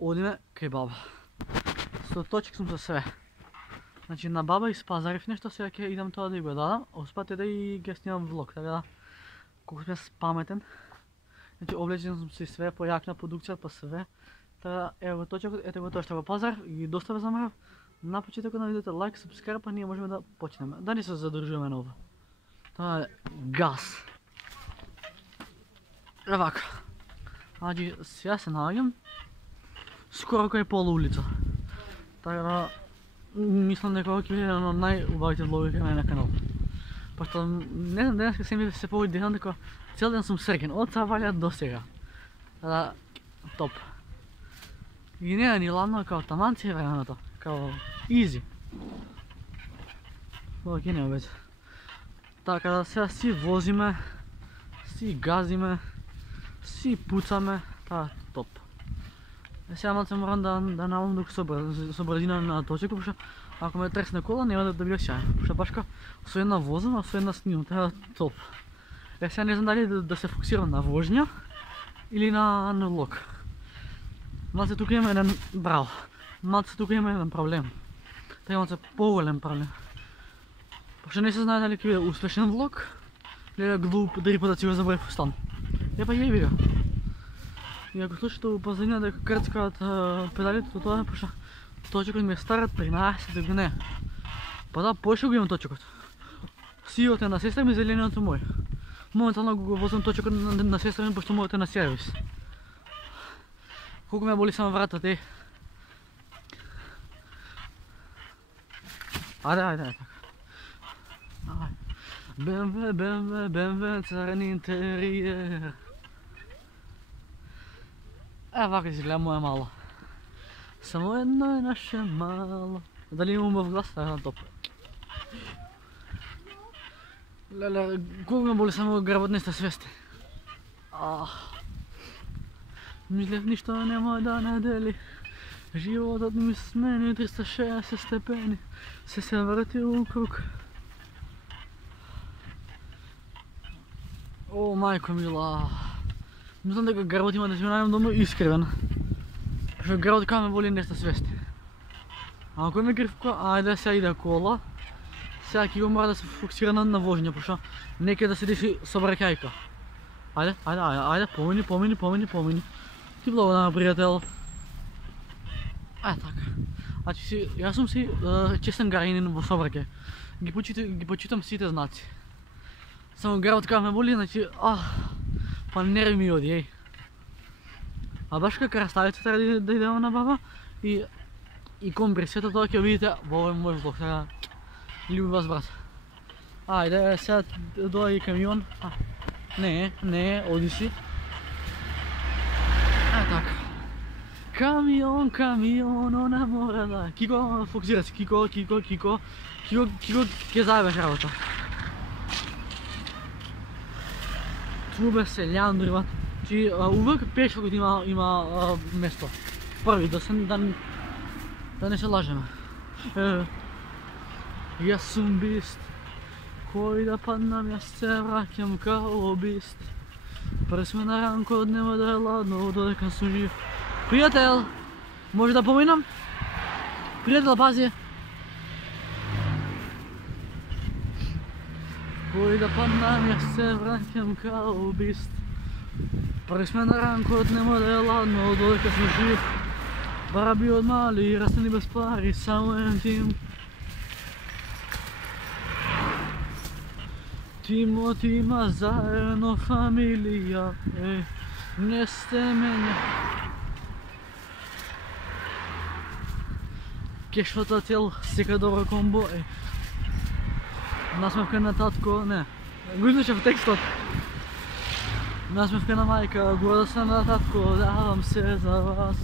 Одиме кај баба. Соточек сум за све. Значи на баба испазарив нешто, сега ќе идам тоа да ја го дадам, успате да и ќе снимам влог, така да колку сме паметен. Значи облечен сум се све, по јакна продукција, па све. Така ево го точекот, ете го тоа што го пазар и ги доставя замарав. На почетокот на видеото лайк, субскрайб, па ние можеме да почнеме. Да не се задржуваме на ова. Тоа е газ. Евака. Значи сега се наоѓам скоро кај Пола улица. Така да мислам дека ова ќе биде еден од најубавите влогови кај мене на канал. Пошто не знам, денеска се ми се повидирам дека цел ден сум среќен од Савалја до сега. Да, топ. И не е ни ладно као таман си временото, као изи. Ова ќе не обеќе. Така да сега си возиме, си газиме, си пуцаме, та топ. Сега малце морам да намалам докато со брзина на точекот, пошто ако ме тресне кола нема да биде шајан. Пошто башка со една возам, а со една снимам, така топ. Сега не знам дали да се фокусирам на вожња или на влог. Малце тука има еден браво. Малце тука има еден проблем. Тоа е малце поголем проблем. Пошто не се знае дали ќе биде успешен влог или да го дри пат да си го забравив стан. Епа ја ви го. И ако слушате во позадина дека крцкаат педалите, тоа е пошто точекот ми е стар 13 години. Па да, поише го имам точекот. Сиот е на сестра ми, зелениот е мој. Моментално го возам точекот на сестра ми, пошто мојот е на сервис. Колку ме боли само вратата, е. Ајде, така. BMW, царен интериер. Вака изгледа моја мала. Само едно е наше мало. Дали имам убав глас? Една топ. Леле, колку ме боли само грбот не сте свести. Мислев ништо нема да не дели. Животот ми смени 360 степени. Се врати укруг. О, мајко мила. Мислам дека грбот има да се најдам дома искривен. Пошто грбот кај ме боли не сте свести. А ако ме гривко, ајде сега иде кола. Сега ќе го мора да се фокусира на вожња, пошто нека да се деси собраќајка. Ајде, помини. Ти благодарам, пријател. Така. Значи, јас сум си честен граѓанин во собраќај. Ги почитам сите знаци. Само грбот кај ме боли, значи, па нерви ми оди, еј. А баш кај краставица треба да идеме на баба и компри, сето тоа ќе видите во овој мој влог, сега љубим вас, брат. Ајде, сега доаѓа и камион. Не, оди си. Така. Камион, она мора да... Кико, фокусира се, Кико ќе заебеш работа. Трубе селјан дори, значи увек пешкот има место. Први, да не се лажеме. Јас сум бист, кој да паднам, јас се враќам као бист. Пресме на ранкот, нема да е ладно, додека сум жив. Пријател, може да поминам? Пријател, пази. Кој да паднам, јас се враќам као бист. Пресме на ранкот, нема да е ладно, додека сум жив. Бараби од мали, растени без пари, само еден тим. Тима заедно фамилија, не сте мене. Кешвата тел, сека добро комбо, насмевка на татко, не, го излучав текстот. Насмевка на мајка, горда сам на татко, давам се за вас.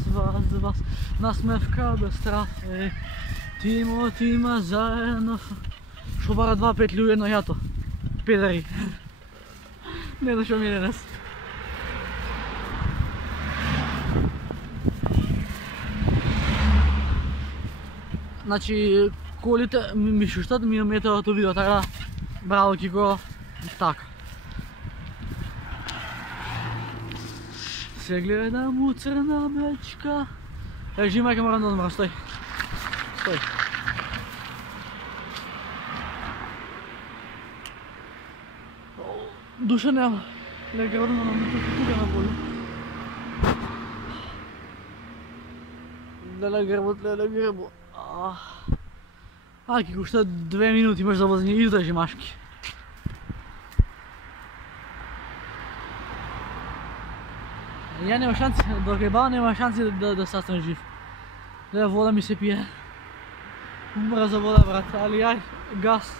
Насмевка без страх, тима заедно. Шо бара 2 петлю едно јато. Педари. Не знам шо ми е денес. Значи, колите ми шуштат, ми ометаат видео, така да, браво Кико, така. Се гледам у црна мечка, Лежи, майка, морам да одмрам, стој. Стој. Душа нема. Лега одно на тука на полу. Леле гребот, леле гребот. Аки уште 2 минути имаш за возење, издржи машки. Ја нема шанси, до Гребала нема шанси да састан жив. Леле, вода ми се пие. Умра за вода, брат, али јај, газ.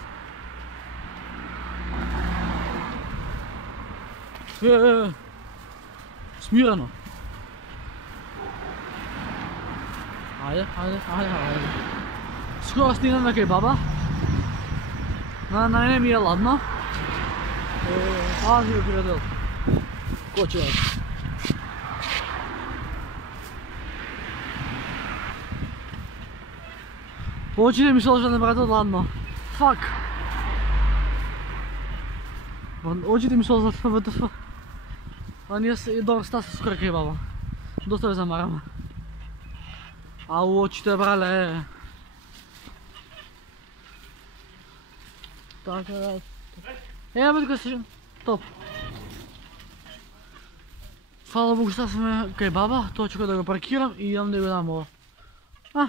Смирено. Ајде. Скоро стигнаме кај баба. На мене ми е ладно. Пази го пријател. Ко ќе јаде? Очите ми се лжане, брат, ладно. Фак. Очите ми се лжат, ВТФ. А ние добро ста се скоро кај баба. Доста ве замараме. Ау, очите, брале. Така, бе, тука се... Топ. Фала Богу, ста сме кај баба, тоа ќе да го паркирам и идам да го дам ова.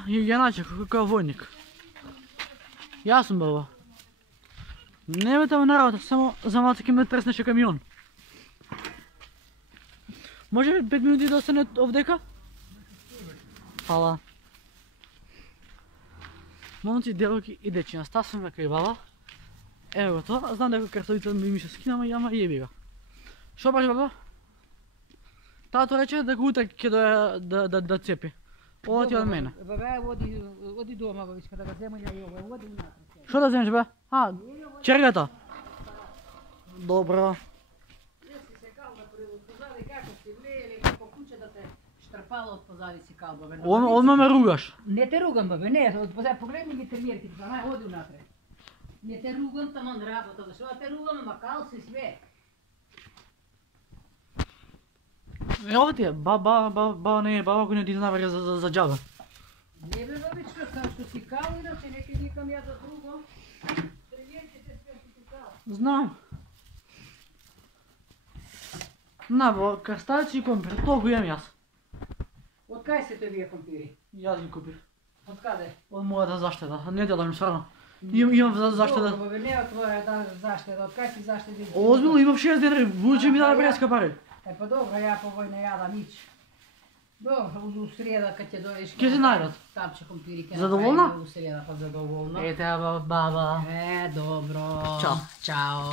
Ја најче, како војник. Јас сум баба. Не ме тamo на работа, само за малце ќе ме треснеше камион. Може 5 минути да остане овдека? Фала. Момци, девојки и дечиња, стасуваме кај баба. Ево го тоа, знам дека крстовица ми се скинама, јама јеби га. Шо баш баба? Тато рече дека утре ќе доја да цепи. Ова ти од мене. Бабе, оди дома, бабичка, да го земам ја и ова, оди унатре. Шо да земеш, бе? Чергата? Добро. Јас се кал да позади како си влееле, како куче да те штрпало од позади си кал, бабе. Одма ме ругаш. Не те ругам, бабе, не, од позади погледни ги тренирките, знај, оди унатре. Не те ругам таман работа, зашто да те ругам, ама кал си све. Ова ти е, баба не е, баба кој не ти навари за џаба. Не бе, бабичка, сам што си кал, иначе не ќе викам ја за друго. Тренирките све си кал. Знам. На, бо, крставици и компир, толку имам јас. Од кај се те вие компири? Јас ги купив. Од каде? Од мојата заштеда, не те да ми сварно. Имам заштеда. Добро, бабе, не од твоја заштеда, од кај си заштеди? Озбилно, имам 6 денари, будучи ми даде преска пари. Па добро, ја по вој не јадам ич. Добро, у среда кога ќе дојдеш... Ке се најдат. Тапче компири ќе Задоволна? У среда, па задоволна. Ете, баба. Добро. Чао. Чао.